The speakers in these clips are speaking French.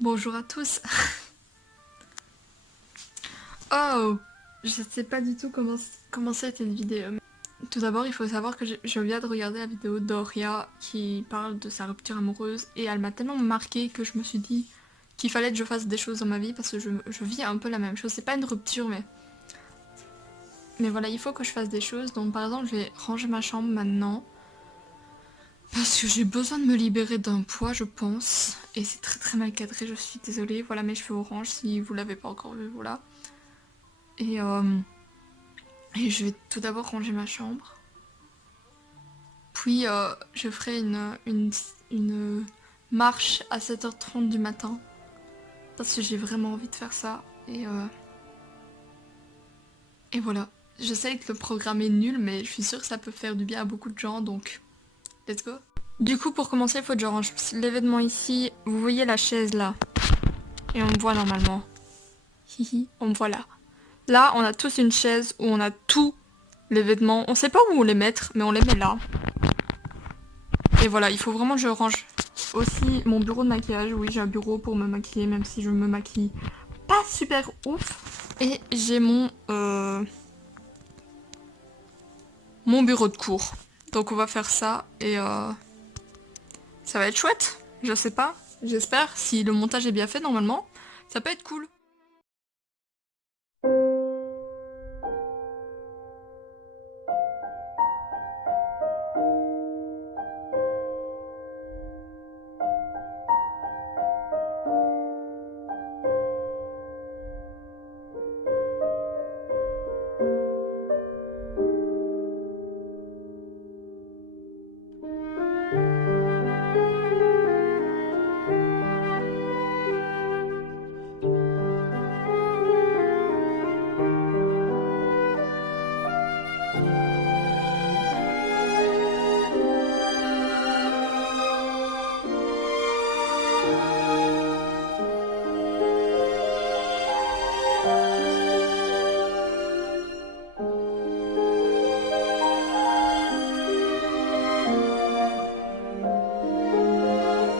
Bonjour à tous. Oh, je sais pas du tout comment commencer cette vidéo. Tout d'abord, il faut savoir que je viens de regarder la vidéo d'Oria qui parle de sa rupture amoureuse et elle m'a tellement marqué que je me suis dit qu'il fallait que je fasse des choses dans ma vie parce que je vis un peu la même chose. C'est pas une rupture, mais voilà, il faut que je fasse des choses. Donc par exemple, je vais ranger ma chambre maintenant parce que j'ai besoin de me libérer d'un poids, je pense. Et c'est très très mal cadré, je suis désolée. Voilà mes cheveux orange, si vous l'avez pas encore vu, voilà. Et, euh, et je vais tout d'abord ranger ma chambre. Puis je ferai une marche à 7h30 du matin. Parce que j'ai vraiment envie de faire ça. Et voilà. Je sais que le programme est nul, mais je suis sûre que ça peut faire du bien à beaucoup de gens, donc let's go. Du coup, pour commencer, il faut que je range l'événement ici. Vous voyez la chaise là. Et on me voit normalement. Hihi, on me voit là. Là, on a tous une chaise où on a tout l'événement. On sait pas où on les mettre, mais on les met là. Et voilà, il faut vraiment que je range aussi mon bureau de maquillage. Oui, j'ai un bureau pour me maquiller, même si je me maquille pas super ouf. Et j'ai mon bureau de cours. Donc on va faire ça et ça va être chouette. Je sais pas, j'espère. Si le montage est bien fait, normalement, ça peut être cool.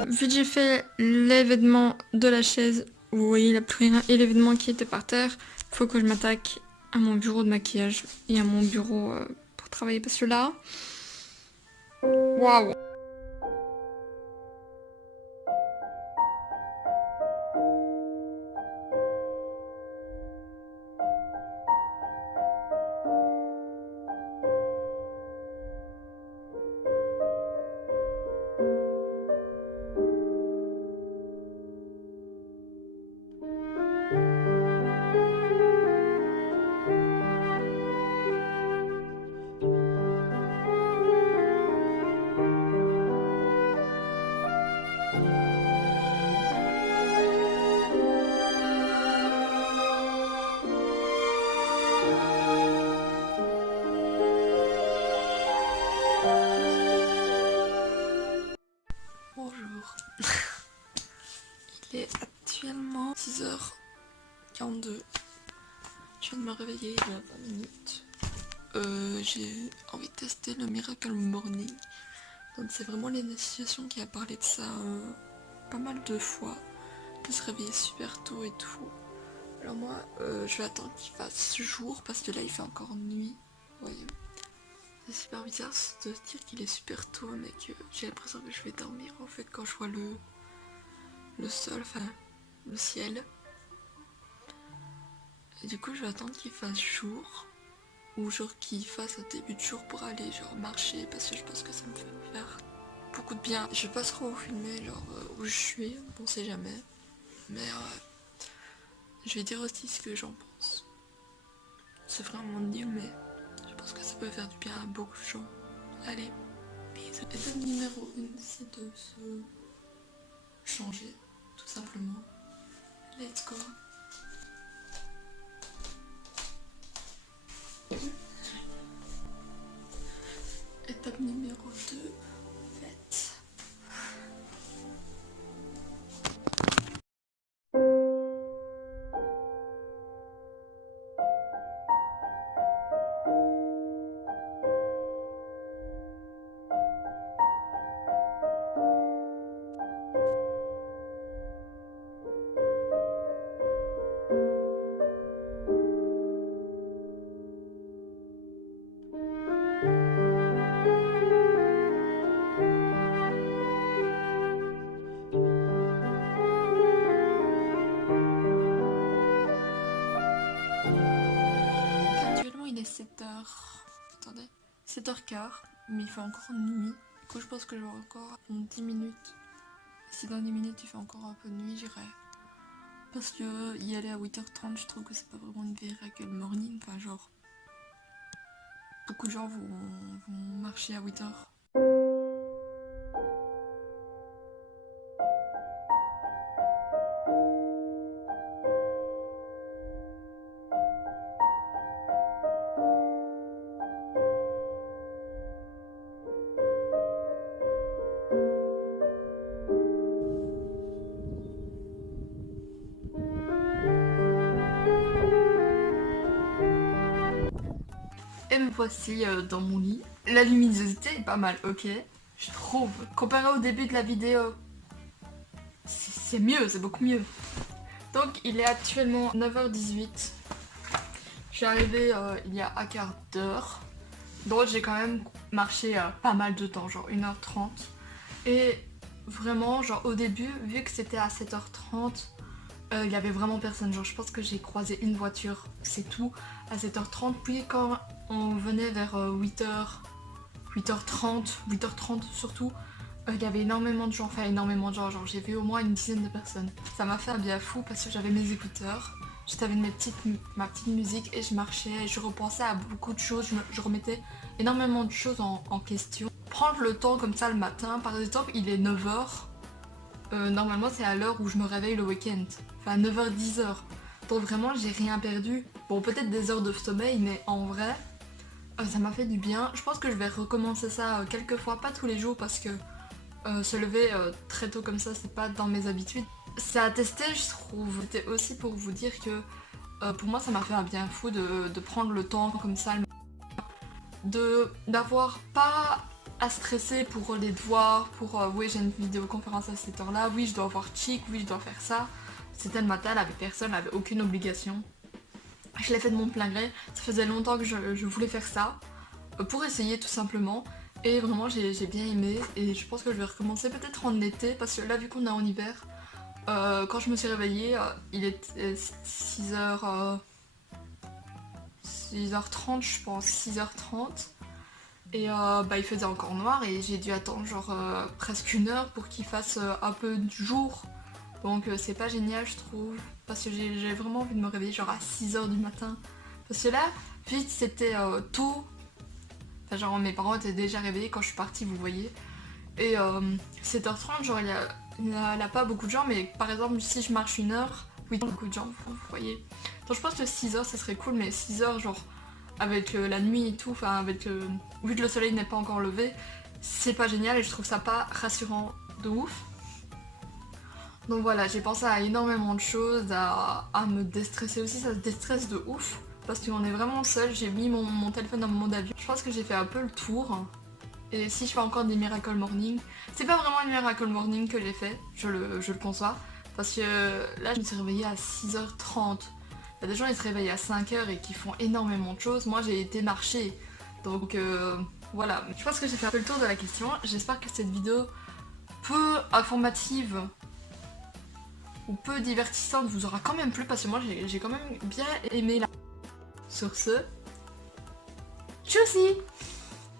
Vu que j'ai fait l'événement de la chaise, vous voyez la plus rien, et l'événement qui était par terre, faut que je m'attaque à mon bureau de maquillage et à mon bureau pour travailler parce que là, waouh. Bonjour. Il est actuellement 6h42. Je viens de me réveiller il y a 20 minutes. J'ai envie de tester le Miracle Morning. Donc c'est vraiment l'initiation qui a parlé de ça pas mal de fois. De se réveiller super tôt et tout. Alors moi, je vais attendre qu'il fasse jour parce que là il fait encore nuit. Vous voyez. C'est super bizarre de se dire qu'il est super tôt mais que j'ai l'impression que je vais dormir en fait quand je vois le sol, enfin le ciel. Et du coup je vais attendre qu'il fasse jour. Ou genre qu'il fasse un début de jour pour aller genre marcher parce que je pense que ça me fait faire beaucoup de bien. Je vais pas trop vous filmer genre où je suis, on sait jamais. Mais je vais dire aussi ce que j'en pense. C'est vraiment nul mais je pense que ça peut faire du bien à beaucoup de gens. Allez, bisous. Étape numéro 1, c'est de se changer, tout simplement. Let's go. Étape numéro 2, faite. 7h15, mais il fait encore nuit. Du coup je pense que j'aurai encore 10 minutes. Si dans 10 minutes il fait encore un peu de nuit, j'irai. Parce que y aller à 8h30, je trouve que c'est pas vraiment une véritable morning. Enfin genre, beaucoup de gens vont marcher à 8h. Et me voici dans mon lit. La luminosité est pas mal, ok. Je trouve, comparé au début de la vidéo, c'est mieux, c'est beaucoup mieux. Donc il est actuellement 9h18. Je suis arrivée il y a un quart d'heure. Donc j'ai quand même marché pas mal de temps, genre 1h30. Et vraiment, genre au début, vu que c'était à 7h30, il y avait vraiment personne. Genre je pense que j'ai croisé une voiture, c'est tout, à 7h30. Puis quand on venait vers 8h30 surtout, il y avait énormément de gens, enfin énormément de gens, genre j'ai vu au moins une dizaine de personnes. Ça m'a fait un bien fou parce que j'avais mes écouteurs, j'étais avec ma petite musique et je marchais et je repensais à beaucoup de choses, je remettais énormément de choses en question. Prendre le temps comme ça le matin, par exemple il est 9h, normalement c'est à l'heure où je me réveille le week-end, enfin 9h, 10h. Donc vraiment j'ai rien perdu. Bon peut-être des heures de sommeil mais en vrai ça m'a fait du bien. Je pense que je vais recommencer ça quelques fois, pas tous les jours parce que se lever très tôt comme ça c'est pas dans mes habitudes. C'est à tester je trouve. C'était aussi pour vous dire que pour moi ça m'a fait un bien fou de prendre le temps comme ça, d'avoir pas à stresser pour les devoirs, pour oui j'ai une vidéoconférence à cette heure là, oui je dois voir Chic, oui je dois faire ça. C'était le matin, elle avait personne, elle avait aucune obligation. Je l'ai fait de mon plein gré, ça faisait longtemps que je voulais faire ça, pour essayer tout simplement. Et vraiment j'ai bien aimé et je pense que je vais recommencer peut-être en été parce que là vu qu'on est en hiver, quand je me suis réveillée, il était 6h... 6h30 je pense, 6h30. Et bah, il faisait encore noir et j'ai dû attendre genre presque une heure pour qu'il fasse un peu du jour. Donc c'est pas génial je trouve, parce que j'ai vraiment envie de me réveiller genre à 6h du matin. Parce que là, vite c'était tôt, enfin genre mes parents étaient déjà réveillés quand je suis partie vous voyez. Et 7h30 genre il y a pas beaucoup de gens mais par exemple si je marche une heure, oui beaucoup de gens vous voyez. Donc je pense que 6h ça serait cool mais 6h genre avec la nuit et tout, enfin avec vu que le soleil n'est pas encore levé, c'est pas génial et je trouve ça pas rassurant de ouf. Donc voilà, j'ai pensé à énormément de choses, à me déstresser aussi, ça se déstresse de ouf. Parce qu'on est vraiment seul, j'ai mis mon téléphone dans mon mode avion. Je pense que j'ai fait un peu le tour. Et si je fais encore des Miracle Morning, c'est pas vraiment une Miracle Morning que j'ai fait, je le conçois. Parce que là je me suis réveillée à 6h30. Il y a des gens qui se réveillent à 5h et qui font énormément de choses. Moi j'ai été marcher. Donc voilà, je pense que j'ai fait un peu le tour de la question. J'espère que cette vidéo peu informative ou peu divertissante vous aura quand même plu parce que moi j'ai quand même bien aimé la... Sur ce, tchuss.